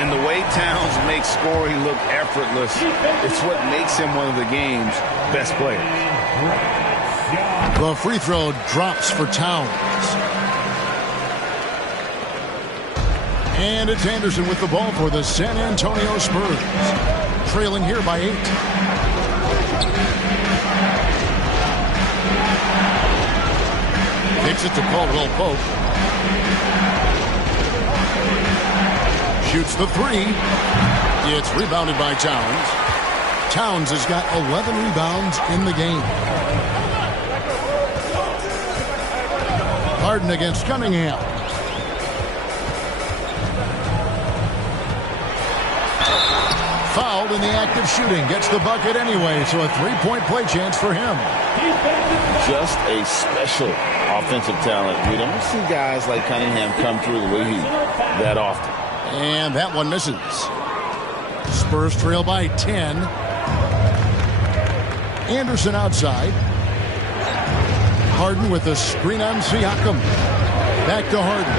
And the way Towns makes scoring look effortless, it's what makes him one of the game's best players. The free throw drops for Towns. And it's Anderson with the ball for the San Antonio Spurs. Trailing here by 8. Kicks it to Caldwell Pope. Shoots the 3. It's rebounded by Towns. Towns has got 11 rebounds in the game. Harden against Cunningham. Fouled in the act of shooting. Gets the bucket anyway, so a 3-point play chance for him. Just a special offensive talent. We don't see guys like Cunningham come through the league that often. And that one misses. Spurs trail by 10. Anderson outside. Harden with a screen on Siakam. Back to Harden.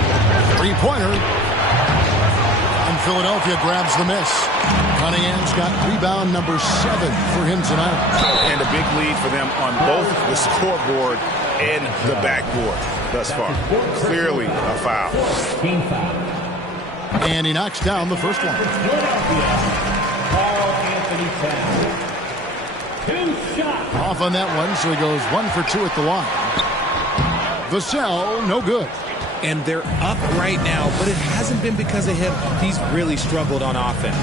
3-pointer. And Philadelphia grabs the miss. Cunningham's got rebound number 7 for him tonight. And a big lead for them on both the scoreboard and the backboard thus far. Clearly a foul. And he knocks down the first one. Off on that one, so he goes 1 for 2 at the line. Vassell, no good. And they're up right now, but it hasn't been because of him. He's really struggled on offense.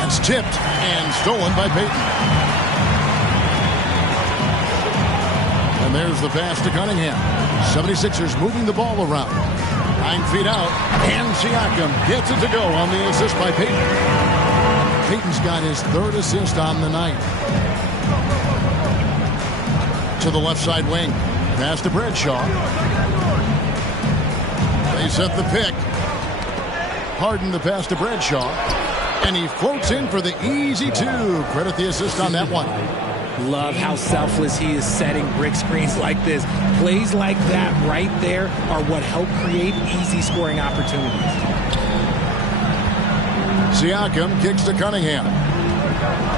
That's tipped and stolen by Payton. And there's the pass to Cunningham. 76ers moving the ball around. 9 feet out, and Siakam gets it to go on the assist by Payton. Payton's got his 3rd assist on the night. To the left side wing. Pass to Bradshaw. They set the pick. Harden the pass to Bradshaw. And he floats in for the easy 2. Credit the assist on that one. Love how selfless he is setting brick screens like this. Plays like that right there are what help create easy scoring opportunities. Siakam kicks to Cunningham.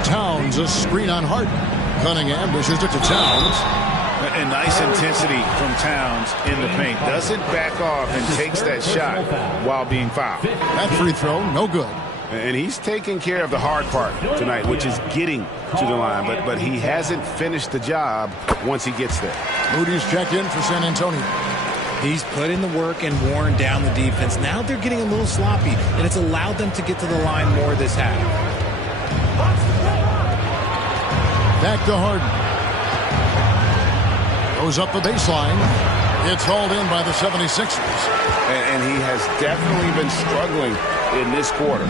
Towns a screen on Harden. Cunningham dishes it to Towns. And nice intensity from Towns in the paint. Doesn't back off and takes that shot while being fouled. That free throw, no good. And he's taking care of the hard part tonight, which is getting to the line. But he hasn't finished the job once he gets there. Moody's checked in for San Antonio. He's put in the work and worn down the defense. Now they're getting a little sloppy, and it's allowed them to get to the line more this half. Back to Harden. Goes up the baseline. It's hauled in by the 76ers. And he has definitely been struggling in this quarter.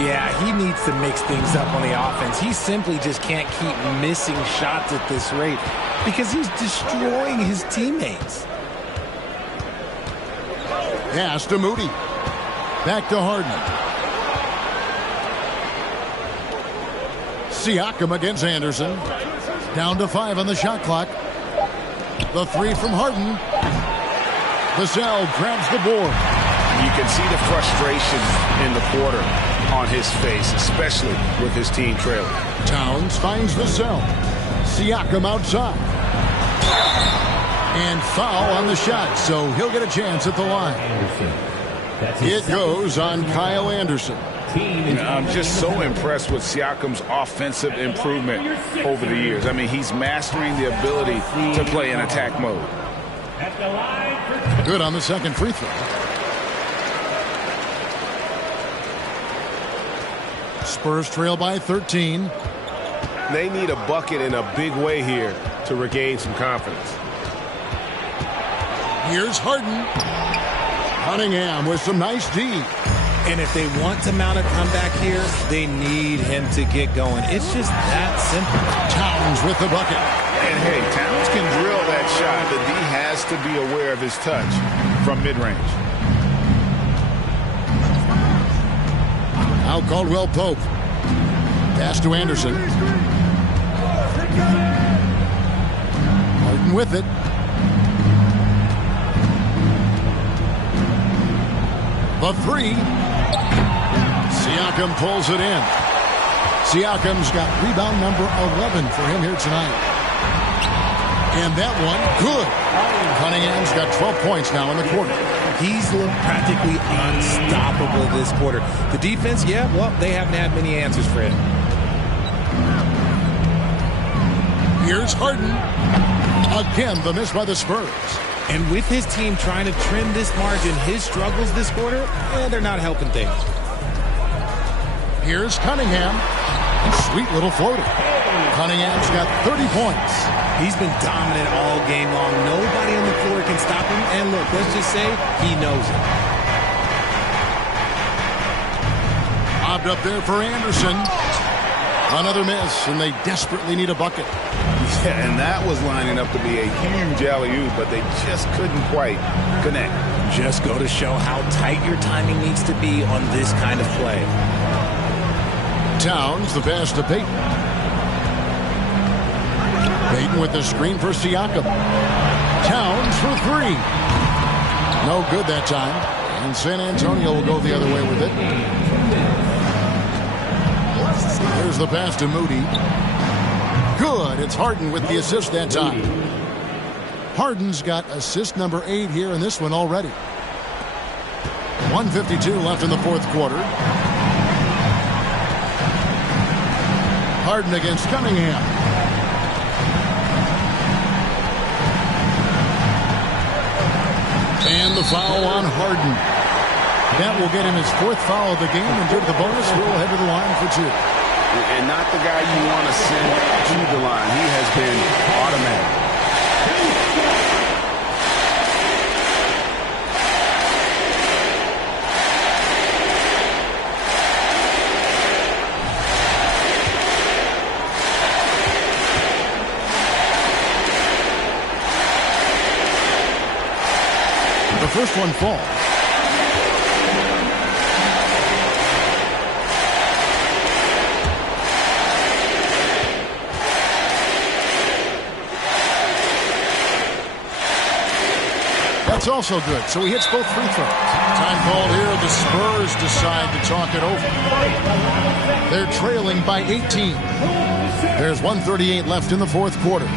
Yeah, he needs to mix things up on the offense. He simply just can't keep missing shots at this rate because he's destroying his teammates. Pass to Moody. Back to Harden. Siakam against Anderson. Down to 5 on the shot clock. The 3 from Harden. Vassell grabs the board. You can see the frustration in the quarter on his face, especially with his team trailing. Towns finds Vassell. Siakam outside. And foul on the shot, so he'll get a chance at the line. It goes on Kyle Anderson. I'm just so impressed with Siakam's offensive improvement over the years. I mean, he's mastering the ability to play in attack mode. Good on the second free throw. Spurs trail by 13. They need a bucket in a big way here to regain some confidence. Here's Harden. Cunningham with some nice D. And if they want to mount a comeback here, they need him to get going. It's just that simple. Towns with the bucket. And hey, Towns can drill that shot. The D has to be aware of his touch from mid-range. Now Caldwell Pope. Pass to Anderson. Harden with it. The three. Siakam pulls it in. Siakam's got rebound number 11 for him here tonight. And that one, good. Cunningham's got 12 points now in the quarter. He's looked practically unstoppable this quarter. The defense, yeah, well, they haven't had many answers for him. Here's Harden. Again, the miss by the Spurs. And with his team trying to trim this margin, his struggles this quarter, they're not helping things. Here's Cunningham. Sweet little floater. Cunningham's got 30 points. He's been dominant all game long. Nobody on the floor can stop him. And look, let's just say he knows it. Lobbed up there for Anderson. Another miss, and they desperately need a bucket. Yeah, and that was lining up to be a huge alley-oop, but they just couldn't quite connect. Just go to show how tight your timing needs to be on this kind of play. Towns, the pass to Payton. Payton with the screen for Siakam. Towns for three. No good that time. And San Antonio will go the other way with it. Here's the pass to Moody. Good. It's Harden with the assist that time. Harden's got assist number 8 here in this one already. 1:52 left in the fourth quarter. Harden against Cunningham. And the foul on Harden. That will get him his 4th foul of the game, and due to the bonus, we'll head to the line for 2. And not the guy you want to send to the line. He has been automatic. The first one falls. That's also good. So he hits both free throws. Time called here. The Spurs decide to talk it over. They're trailing by 18. There's 1:38 left in the fourth quarter.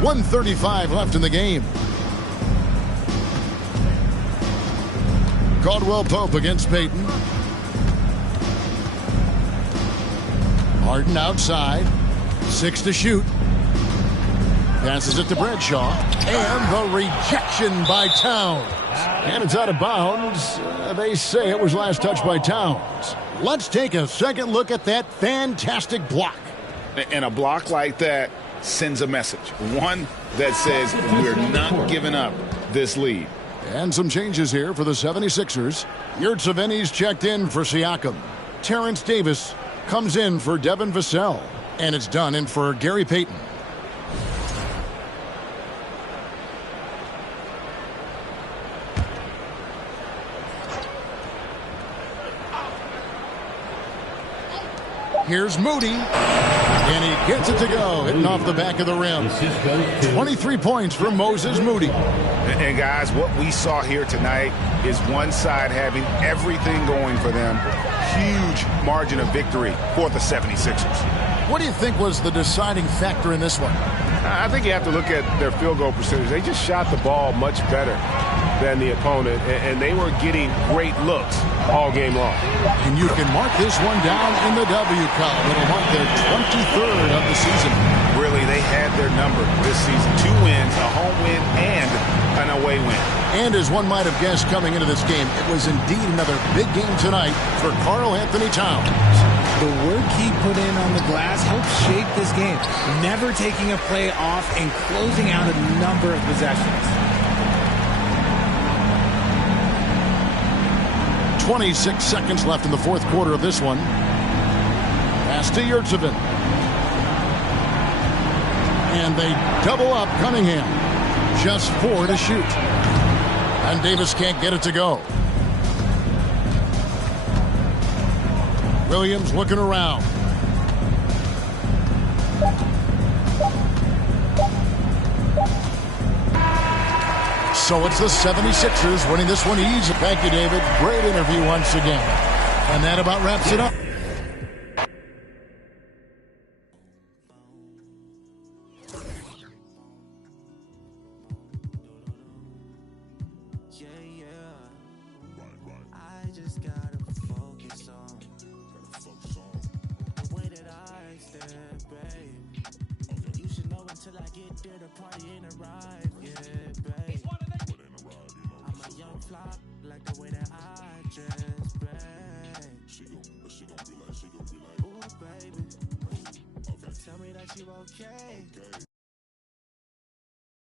.135 left in the game. Caldwell Pope against Payton. Harden outside. 6 to shoot. Passes it to Bradshaw. And the rejection by Towns. And it's out of bounds. They say it was last touched by Towns. Let's take a second look at that fantastic block. And a block like that sends a message. One that says we're not giving up this lead. And some changes here for the 76ers. Yurtseven Savini's checked in for Siakam. Terrence Davis comes in for Devin Vassell. And it's done in for Gary Payton. Here's Moody, and he gets it to go, hitting off the back of the rim. 23 points for Moses Moody. And guys, what we saw here tonight is one side having everything going for them. Huge margin of victory for the 76ers. What do you think was the deciding factor in this one? I think you have to look at their field goal percentage. They just shot the ball much better than the opponent, and they were getting great looks all game long. And you can mark this one down in the W column. It'll mark their 23rd of the season. Really, they had their number this season. 2 wins, a home win, and an away win. And as one might have guessed coming into this game, it was indeed another big game tonight for Karl Anthony Towns. The work he put in on the glass helped shape this game, never taking a play off and closing out a number of possessions. 26 seconds left in the fourth quarter of this one. Pass to Yurtsevin. And they double up Cunningham. Just 4 to shoot. And Davis can't get it to go. Williams looking around. So it's the 76ers winning this one easy. Thank you, David. Great interview once again. And that about wraps it up.